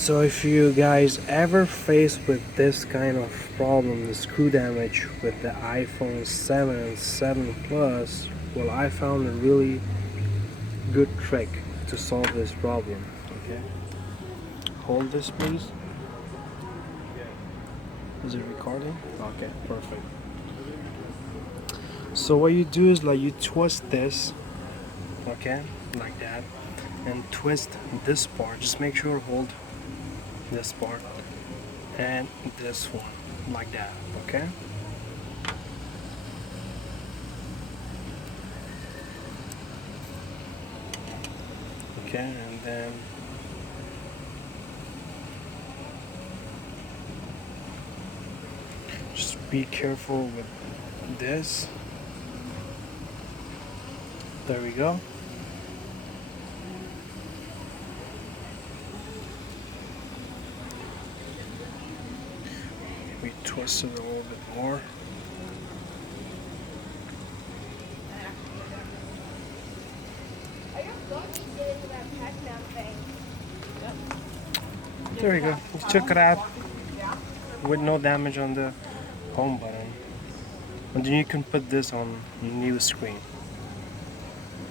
So if you guys ever faced with this kind of problem, the screw damage with the iPhone 7 and 7 Plus, well, I found a really good trick to solve this problem. Okay, hold this please. Is it recording? Okay, perfect. So what you do is like you twist this, okay, like that, and twist this part. Just make sure to hold this part and this one like that, okay? Okay, and then just be careful with this. There we go. We twist it a little bit more. There we go. You took it out with no damage on the home button. And then you can put this on your new screen.